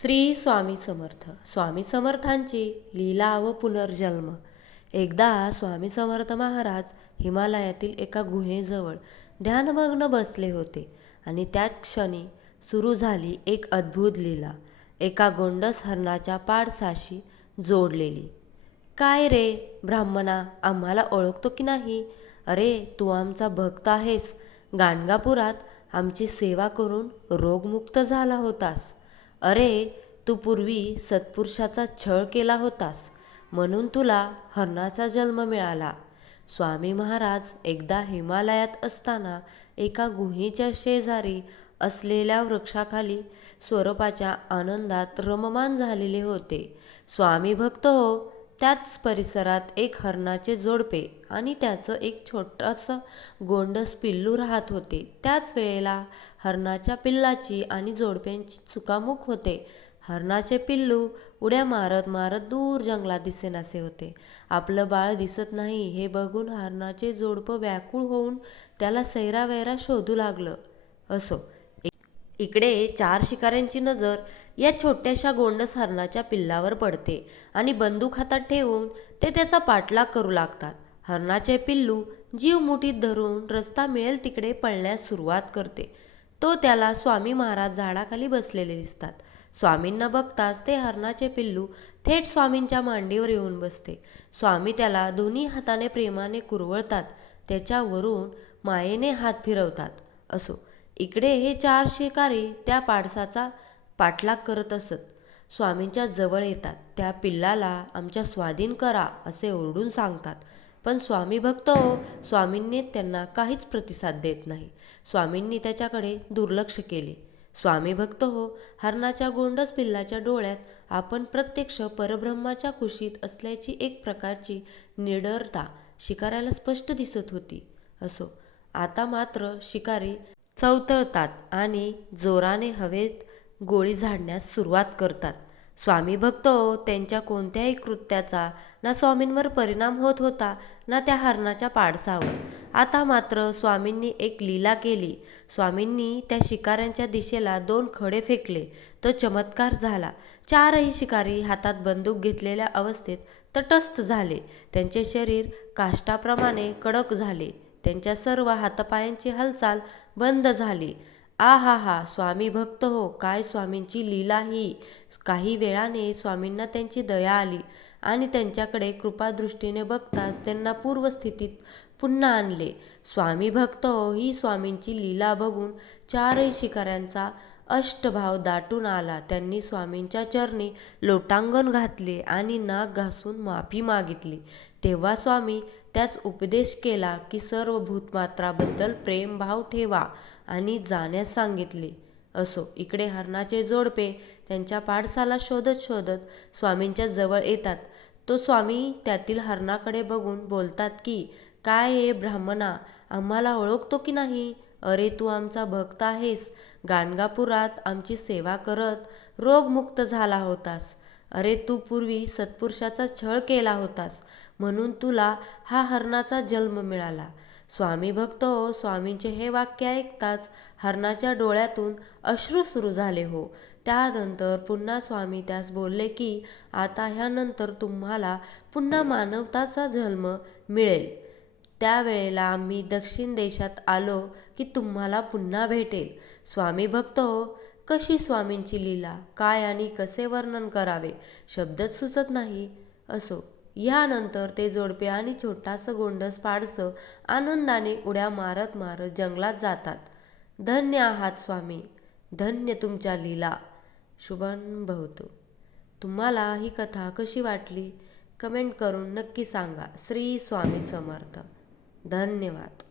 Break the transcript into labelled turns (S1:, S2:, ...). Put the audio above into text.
S1: श्री स्वामी समर्थ. स्वामी समर्थांची लीला व पुनर्जन्म. एकदा स्वामी समर्थ महाराज हिमालयातील एका गुहेजवळ ध्यानमग्न बसले होते आणि त्याच क्षणी सुरू झाली एक अद्भुत लीला. एका गोंडस हरणाच्या पाडसाशी जोडलेली. काय रे ब्राह्मणा आम्हाला ओळखतो की नाही? अरे तू आमचा भक्त आहेस. गाणगापुरात आमची सेवा करून रोगमुक्त झाला होतास. अरे तू पूर्वी सत्पुरुषाचा छळ केला होतास म्हणून तुला हरणाचा जन्म मिळाला. स्वामी महाराज एकदा हिमालयात असताना एका गुहेच्या शेजारी असलेल्या वृक्षाखाली स्वरूपाच्या आनंदात रममान झालेले होते. स्वामी भक्त हो त्याच परिसरात एक हरणाचे जोडपे आणि त्याचं एक छोटंसं गोंडस पिल्लू राहत होते. त्याच वेळेला हरणाच्या पिल्लाची आणि जोडप्यांची चुकामुक होते. हरणाचे पिल्लू उड्या मारत मारत दूर जंगलात दिसेनासे होते. आपलं बाळ दिसत नाही हे बघून हरणाचे जोडपं व्याकुळ होऊन त्याला सैरावैरा शोधू लागलं. असो इकडे चार शिकाऱ्यांची नजर या छोट्याशा गोंडस हरणाच्या पिल्लावर पडते आणि बंदूक हातात ठेवून ते त्याचा पाठलाग करू लागतात. हरणाचे पिल्लू जीव मुठीत धरून रस्ता मिळेल तिकडे पळण्यास सुरुवात करते. तो त्याला स्वामी महाराज झाडाखाली बसलेले दिसतात. स्वामींना बघताच ते हरणाचे पिल्लू थेट स्वामींच्या मांडीवर येऊन बसते. स्वामी त्याला दोन्ही हाताने प्रेमाने कुरवळतात. त्याच्यावरून मायेने हात फिरवतात. असो इकडे हे चार शिकारी त्या पाडसाचा पाठलाग करत असत. स्वामींच्या जवळ येतात. त्या पिल्लाला आमच्या स्वाधीन करा असे ओरडून सांगतात. पण स्वामी भक्त हो स्वामींनी त्यांना काहीच प्रतिसाद देत नाही. स्वामींनी त्याच्याकडे दुर्लक्ष केले. स्वामी भक्त हो हरणाच्या गोंडस पिल्लाच्या डोळ्यात आपण प्रत्यक्ष परब्रह्माच्या कुशीत असल्याची एक प्रकारची निडरता शिकाऱ्याला स्पष्ट दिसत होती. असो आता मात्र शिकारी चवतळतात आणि जोराने हवेत गोळी झाडण्यास सुरुवात करतात. स्वामी भक्त त्यांच्या कोणत्याही कृत्याचा ना स्वामींवर परिणाम होत होता ना त्या हरणाच्या पाडसावर. आता मात्र स्वामींनी एक लीला केली. स्वामींनी त्या शिकाऱ्यांच्या दिशेला दोन खडे फेकले. तो चमत्कार झाला. चारही शिकारी हातात बंदूक घेतलेल्या अवस्थेत तटस्थ झाले. त्यांचे शरीर काष्टाप्रमाणे कडक झाले. त्यांच्या सर्व हातपायांची हालचाल बंद झाली. आ हा हा स्वामी भक्त हो काय स्वामींची लीला ही? काही वेळाने स्वामींना त्यांची दया आली आणि त्यांच्याकडे कृपादृष्टीने बघताच त्यांना पूर्वस्थितीत पुन्हा आणले. स्वामी भक्त हो ही स्वामींची लीला बघून चारही शिकाऱ्यांचा अष्टभाव दाटून आला. त्यांनी स्वामींच्या चरणी लोटांगण घातले आणि नाक घासून माफी मागितली. तेव्हा स्वामी त्याच उपदेश केला की सर्व भूतमात्राबद्दल प्रेमभाव ठेवा आणि जाण्यास सांगितले. असो इकडे हरणाचे जोडपे त्यांच्या पाडसाला शोधत शोधत स्वामींच्या जवळ येतात. तो स्वामी त्यातील हरणाकडे बघून बोलतात की काय हे ब्राह्मणा आम्हाला ओळखतो की नाही? अरे तू आमचा भक्त आहेस. गाणगापुरात आमची सेवा करत रोगमुक्त झाला होतास. अरे तू पूर्वी सत्पुरुषाचा छळ केला होतास म्हणून तुला हा हरणाचा जन्म मिळाला. स्वामी भक्त हो स्वामींचे हे वाक्य ऐकताच हरणाच्या डोळ्यातून अश्रू सुरू झाले हो. त्यानंतर पुन्हा स्वामी त्यास बोलले की आता ह्यानंतर तुम्हाला पुन्हा मानवताचा जन्म मिळेल. त्यावेळेला आम्ही दक्षिण देशात आलो की तुम्हाला पुन्हा भेटेल. स्वामी भक्त हो कशी स्वामींची लीला काय आणि कसे वर्णन करावे शब्दच सुचत नाही. असो यानंतर ते जोडपे आणि छोटासं गोंडस पाडसं आनंदाने उड्या मारत मारत जंगलात जातात. धन्य आहात स्वामी धन्य तुमच्या लीला. शुभन भवतो. तुम्हाला ही कथा कशी वाटली? कमेंट करून नक्की सांगा. श्री स्वामी समर्थ. धन्यवाद.